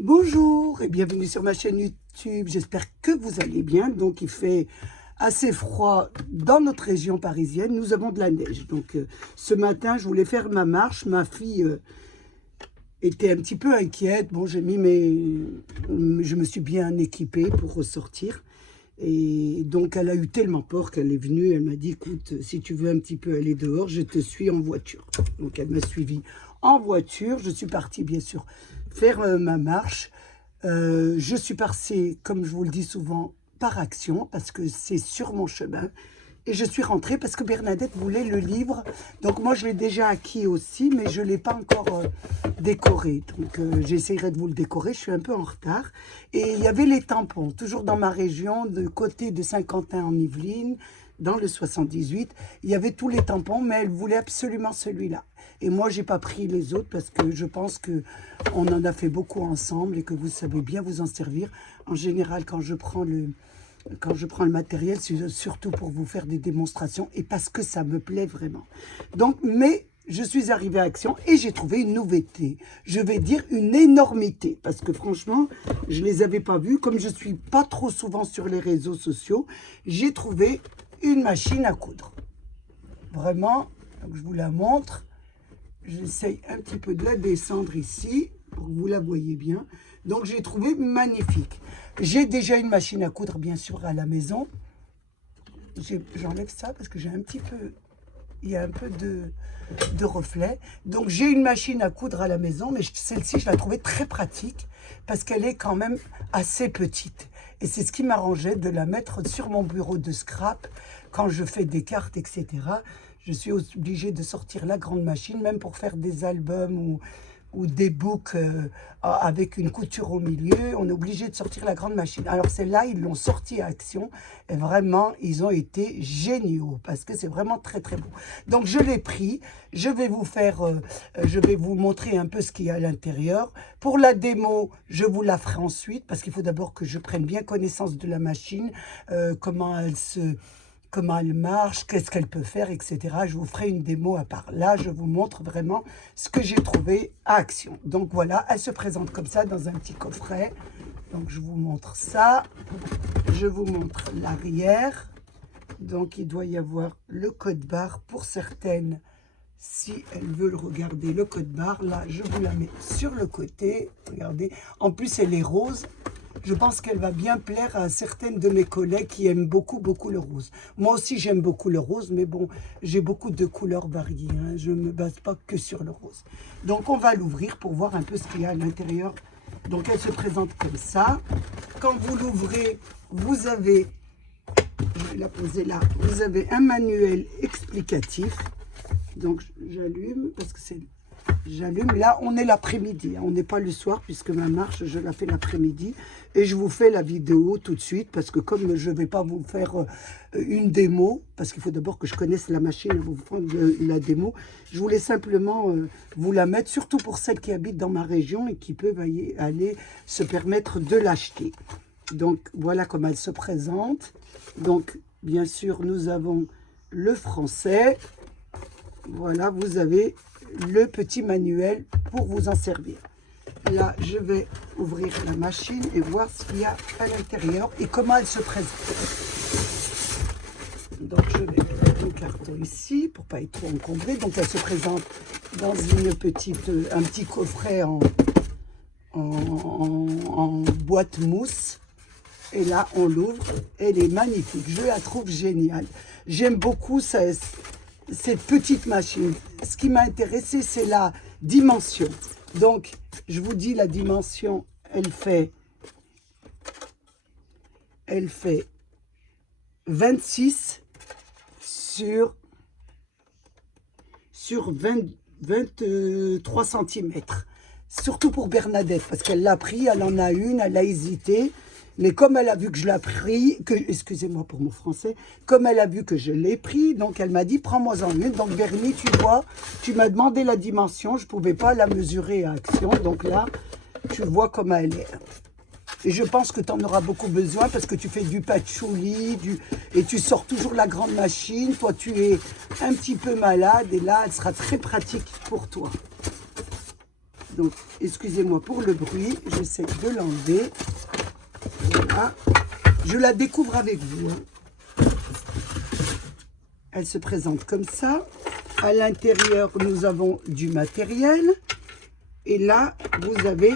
Bonjour et bienvenue sur ma chaîne YouTube, j'espère que vous allez bien. Donc il fait assez froid dans notre région parisienne, nous avons de la neige. Donc ce matin je voulais faire ma marche, ma fille était un petit peu inquiète. Bon, je me suis bien équipée pour ressortir. Et donc elle a eu tellement peur qu'elle est venue, elle m'a dit écoute, si tu veux un petit peu aller dehors, je te suis en voiture. Donc elle m'a suivi en voiture, je suis partie bien sûr faire ma marche. Je suis passée, comme je vous le dis souvent, par Action, parce que c'est sur mon chemin. Et je suis rentrée parce que Bernadette voulait le livre. Donc moi, je l'ai déjà acquis aussi, mais je ne l'ai pas encore décoré. Donc j'essaierai de vous le décorer, je suis un peu en retard. Et il y avait les tampons, toujours dans ma région, de côté de Saint-Quentin en Yvelines, dans le 78. Il y avait tous les tampons, mais elle voulait absolument celui-là. Et moi, j'ai pas pris les autres parce que je pense qu'on en a fait beaucoup ensemble et que vous savez bien vous en servir. En général, quand je prends le matériel, c'est surtout pour vous faire des démonstrations et parce que ça me plaît vraiment. Donc, mais je suis arrivée à Action et j'ai trouvé une nouveauté. Je vais dire une énormité parce que franchement, je ne les avais pas vus. Comme je ne suis pas trop souvent sur les réseaux sociaux, j'ai trouvé une machine à coudre. Vraiment, donc je vous la montre. J'essaye un petit peu de la descendre ici pour que vous la voyez bien. Donc, j'ai trouvé magnifique. J'ai déjà une machine à coudre, bien sûr, à la maison. J'enlève ça parce que j'ai un petit peu... Il y a un peu de reflet. Donc, j'ai une machine à coudre à la maison, mais celle-ci, je la trouvais très pratique parce qu'elle est quand même assez petite. Et c'est ce qui m'arrangeait de la mettre sur mon bureau de scrap quand je fais des cartes, etc. Je suis obligée de sortir la grande machine, même pour faire des albums ou des books avec une couture au milieu. On est obligé de sortir la grande machine. Alors celle-là, ils l'ont sortie à Action et vraiment, ils ont été géniaux parce que c'est vraiment très très beau. Donc je l'ai pris. Je vais vous montrer un peu ce qu'il y a à l'intérieur. Pour la démo, je vous la ferai ensuite parce qu'il faut d'abord que je prenne bien connaissance de la machine, comment elle marche, qu'est-ce qu'elle peut faire, etc. Je vous ferai une démo à part. Là, je vous montre vraiment ce que j'ai trouvé à Action. Donc voilà, elle se présente comme ça dans un petit coffret. Donc je vous montre ça. Je vous montre l'arrière. Donc il doit y avoir le code barre pour certaines. Si elles veulent regarder le code barre, là, je vous la mets sur le côté. Regardez. En plus, elle est rose. Je pense qu'elle va bien plaire à certaines de mes collègues qui aiment beaucoup, beaucoup le rose. Moi aussi, j'aime beaucoup le rose, mais bon, j'ai beaucoup de couleurs variées. Hein. Je ne me base pas que sur le rose. Donc, on va l'ouvrir pour voir un peu ce qu'il y a à l'intérieur. Donc, elle se présente comme ça. Quand vous l'ouvrez, vous avez, je vais la poser là, vous avez un manuel explicatif. Donc, j'allume parce que c'est... J'allume, là on est l'après-midi, hein. On n'est pas le soir puisque ma marche je la fais l'après-midi et je vous fais la vidéo tout de suite parce que comme je ne vais pas vous faire une démo, parce qu'il faut d'abord que je connaisse la machine et vous faire la démo, je voulais simplement vous la mettre, surtout pour celles qui habitent dans ma région et qui peuvent aller se permettre de l'acheter. Donc voilà comment elle se présente. Donc bien sûr nous avons le français, voilà vous avez le petit manuel pour vous en servir. Là, je vais ouvrir la machine et voir ce qu'il y a à l'intérieur et comment elle se présente. Donc, je vais mettre le carton ici pour ne pas être trop encombré. Donc, elle se présente dans un petit coffret en boîte mousse. Et là, on l'ouvre. Elle est magnifique. Je la trouve géniale. J'aime beaucoup cette petite machine. Ce qui m'a intéressé, c'est la dimension. Donc, je vous dis la dimension, elle fait 26 sur 23 cm. Surtout pour Bernadette, parce qu'elle l'a pris, elle en a une, elle a hésité. Mais comme elle a vu que je l'ai pris, excusez-moi pour mon français, comme elle a vu que je l'ai pris, donc elle m'a dit, prends-moi-en une. Donc Bernie, tu vois, tu m'as demandé la dimension, je ne pouvais pas la mesurer à Action. Donc là, tu vois comment elle est. Et je pense que tu en auras beaucoup besoin parce que tu fais du patchouli, et tu sors toujours la grande machine. Toi, tu es un petit peu malade et là, elle sera très pratique pour toi. Donc, excusez-moi pour le bruit. J'essaie de l'enlever. Voilà. Je la découvre avec vous. Hein. Elle se présente comme ça. À l'intérieur, nous avons du matériel. Et là, vous avez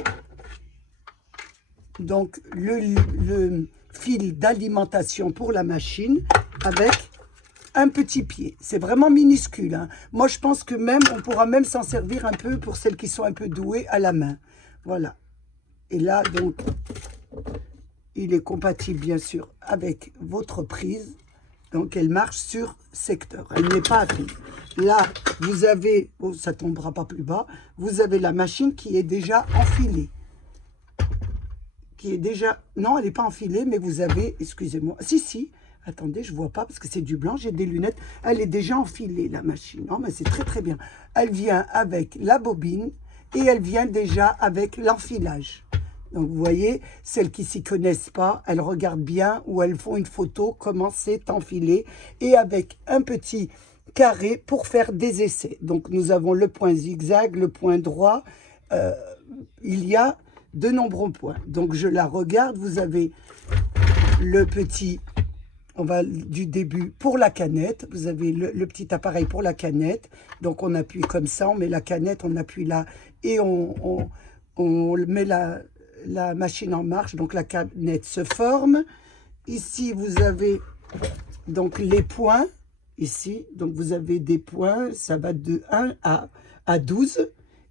donc le fil d'alimentation pour la machine avec un petit pied. C'est vraiment minuscule. Hein. Moi, je pense que même on pourra même s'en servir un peu pour celles qui sont un peu douées à la main. Voilà. Et là, donc, il est compatible, bien sûr, avec votre prise. Donc, elle marche sur secteur. Elle n'est pas à pile. Là, vous avez, oh, ça ne tombera pas plus bas, vous avez la machine qui est déjà enfilée. Qui est déjà, non, elle n'est pas enfilée, mais vous avez, excusez-moi, si, attendez, je ne vois pas parce que c'est du blanc, j'ai des lunettes. Elle est déjà enfilée, la machine. Non, mais c'est très, très bien. Elle vient avec la bobine et elle vient déjà avec l'enfilage. Donc, vous voyez, celles qui s'y connaissent pas, elles regardent bien ou elles font une photo, comment c'est enfilé. Et avec un petit carré pour faire des essais. Donc, nous avons le point zigzag, le point droit. Il y a de nombreux points. Donc, je la regarde. Vous avez le petit, on va du début pour la canette. Vous avez le petit appareil pour la canette. Donc, on appuie comme ça. On met la canette, on appuie là et on met la machine en marche. Donc, la canette se forme. Ici, vous avez donc les points. Ici, donc vous avez des points. Ça va de 1 à 12.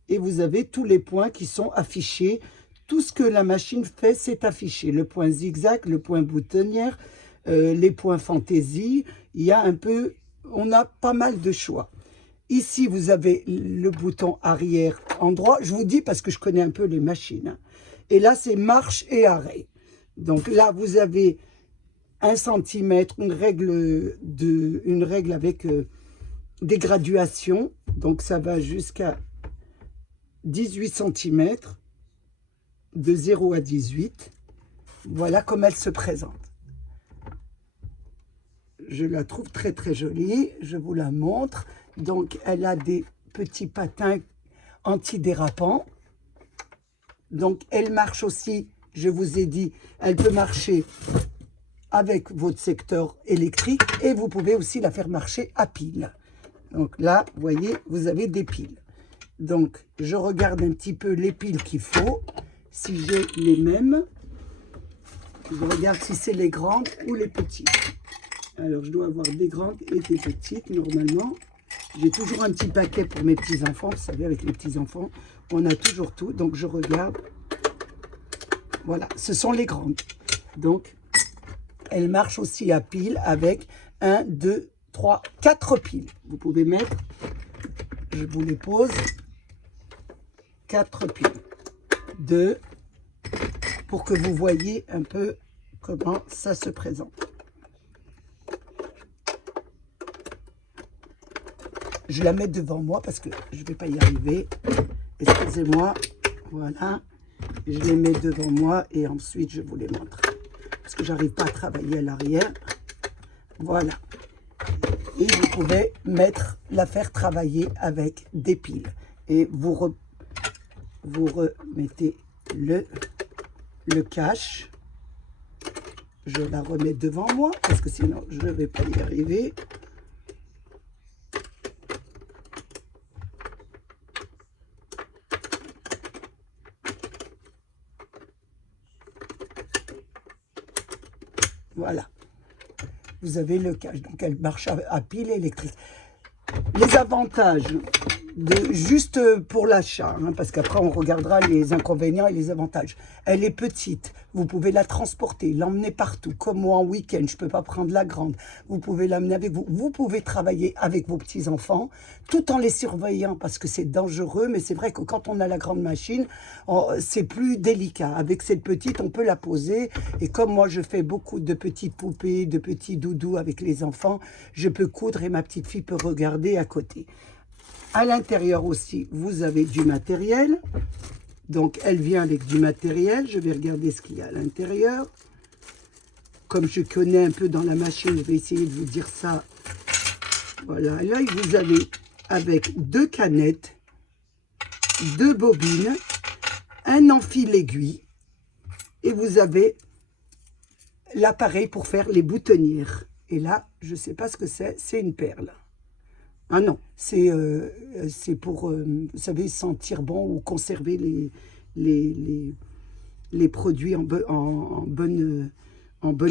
Et vous avez tous les points qui sont affichés. Tout ce que la machine fait, c'est affiché. Le point zigzag, le point boutonnière, les points fantaisie. Il y a un peu, on a pas mal de choix. Ici, vous avez le bouton arrière en droit. Je vous dis parce que je connais un peu les machines. Hein. Et là, c'est marche et arrêt. Donc là, vous avez 1 centimètre, une règle avec des graduations. Donc ça va jusqu'à 18 cm. De 0 à 18. Voilà comme elle se présente. Je la trouve très très jolie. Je vous la montre. Donc, elle a des petits patins antidérapants. Donc, elle marche aussi, je vous ai dit, elle peut marcher avec votre secteur électrique et vous pouvez aussi la faire marcher à pile. Donc là, vous voyez, vous avez des piles. Donc, je regarde un petit peu les piles qu'il faut. Si j'ai les mêmes, je regarde si c'est les grandes ou les petites. Alors, je dois avoir des grandes et des petites, normalement. J'ai toujours un petit paquet pour mes petits-enfants. Vous savez, avec les petits-enfants, on a toujours tout. Donc, je regarde. Voilà, ce sont les grandes. Donc, elles marchent aussi à pile avec 1, 2, 3, 4 piles. Vous pouvez mettre, je vous les pose, 4 piles. 2, pour que vous voyez un peu comment ça se présente. Je la mets devant moi parce que je ne vais pas y arriver. Excusez-moi. Voilà. Je les mets devant moi et ensuite je vous les montre. Parce que j'arrive pas à travailler à l'arrière. Voilà. Et vous pouvez la faire travailler avec des piles. Et vous remettez le cache. Je la remets devant moi parce que sinon je ne vais pas y arriver. Voilà. Vous avez le cache. Donc elle marche à pile électrique. Les avantages, juste pour l'achat, hein, parce qu'après on regardera les inconvénients et les avantages. Elle est petite, vous pouvez la transporter, l'emmener partout, comme moi en week-end, je ne peux pas prendre la grande. Vous pouvez l'amener avec vous. Vous pouvez travailler avec vos petits-enfants, tout en les surveillant, parce que c'est dangereux, mais c'est vrai que quand on a la grande machine, c'est plus délicat. Avec cette petite, on peut la poser, et comme moi je fais beaucoup de petites poupées, de petits doudous avec les enfants, je peux coudre et ma petite fille peut regarder à côté. À l'intérieur aussi, vous avez du matériel. Donc, elle vient avec du matériel. Je vais regarder ce qu'il y a à l'intérieur. Comme je connais un peu dans la machine, je vais essayer de vous dire ça. Voilà. Là, vous avez avec 2 canettes. 2 bobines, un enfil aiguille et vous avez l'appareil pour faire les boutonnières. Et là, je ne sais pas ce que c'est une perle. Ah non, c'est pour, vous savez, sentir bon ou conserver les produits en bonne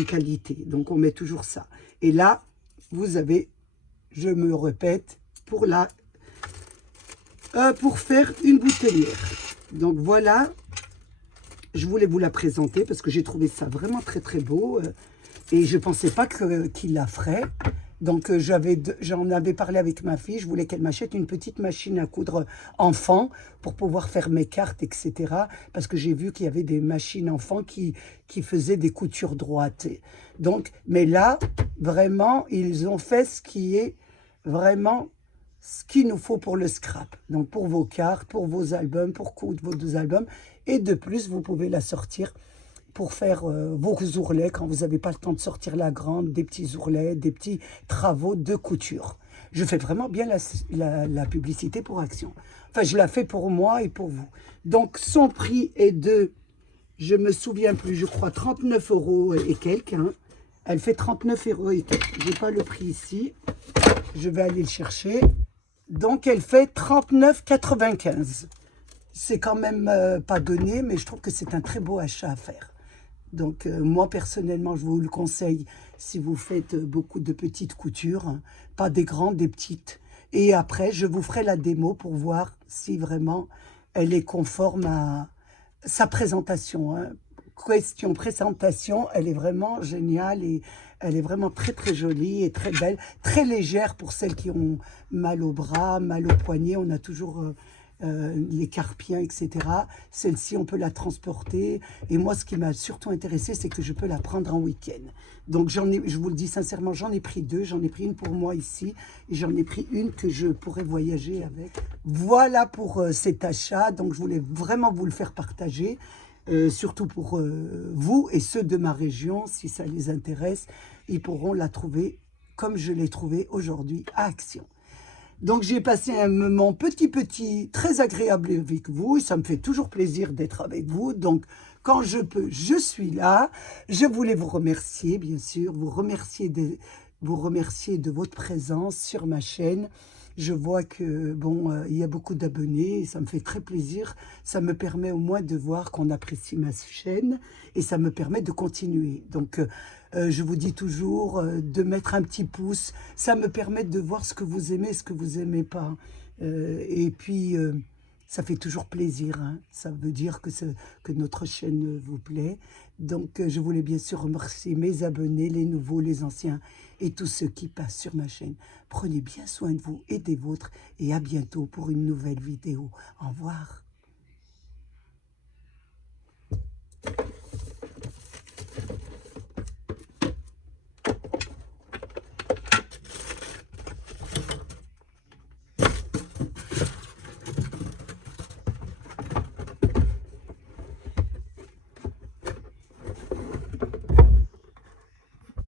qualité. Donc, on met toujours ça. Et là, vous avez, je me répète, pour faire une boutonnière. Donc, voilà, je voulais vous la présenter parce que j'ai trouvé ça vraiment très, très beau. Et je ne pensais pas qu'il la ferait. Donc, j'en avais parlé avec ma fille. Je voulais qu'elle m'achète une petite machine à coudre enfant pour pouvoir faire mes cartes, etc. Parce que j'ai vu qu'il y avait des machines enfants qui faisaient des coutures droites. Donc, mais là, vraiment, ils ont fait ce qui est vraiment ce qu'il nous faut pour le scrap. Donc, pour vos cartes, pour vos albums, pour coudre vos 2 albums. Et de plus, vous pouvez la sortir pour faire vos ourlets quand vous n'avez pas le temps de sortir la grande, des petits ourlets, des petits travaux de couture. Je fais vraiment bien la publicité pour Action. Enfin, je la fais pour moi et pour vous. Donc, son prix est de, je me souviens plus, je crois 39 € et quelques. Hein. Elle fait 39 € et quelques. Je n'ai pas le prix ici. Je vais aller le chercher. Donc, elle fait 39,95 €. C'est quand même pas donné, mais je trouve que c'est un très beau achat à faire. Donc, moi, personnellement, je vous le conseille si vous faites beaucoup de petites coutures, hein, pas des grandes, des petites. Et après, je vous ferai la démo pour voir si vraiment elle est conforme à sa présentation. Hein. Question présentation, elle est vraiment géniale et elle est vraiment très, très jolie et très belle, très légère pour celles qui ont mal au bras, mal au poignet. On a toujours... les carpiens, etc. Celle-ci, on peut la transporter. Et moi, ce qui m'a surtout intéressé, c'est que je peux la prendre en week-end. Donc, je vous le dis sincèrement, j'en ai pris 2. J'en ai pris une pour moi ici. Et j'en ai pris une que je pourrais voyager avec. Voilà pour cet achat. Donc, je voulais vraiment vous le faire partager. Surtout pour vous et ceux de ma région, si ça les intéresse. Ils pourront la trouver comme je l'ai trouvée aujourd'hui à Action. Donc, j'ai passé un moment petit, très agréable avec vous. Ça me fait toujours plaisir d'être avec vous. Donc, quand je peux, je suis là. Je voulais vous remercier, bien sûr, vous remercier de votre présence sur ma chaîne. Je vois que, bon, il y a beaucoup d'abonnés et ça me fait très plaisir. Ça me permet au moins de voir qu'on apprécie ma chaîne et ça me permet de continuer. Donc, je vous dis toujours de mettre un petit pouce. Ça me permet de voir ce que vous aimez, ce que vous n'aimez pas. Et puis, ça fait toujours plaisir. Hein. Ça veut dire que notre chaîne vous plaît. Donc, je voulais bien sûr remercier mes abonnés, les nouveaux, les anciens et tous ceux qui passent sur ma chaîne. Prenez bien soin de vous et des vôtres. Et à bientôt pour une nouvelle vidéo. Au revoir.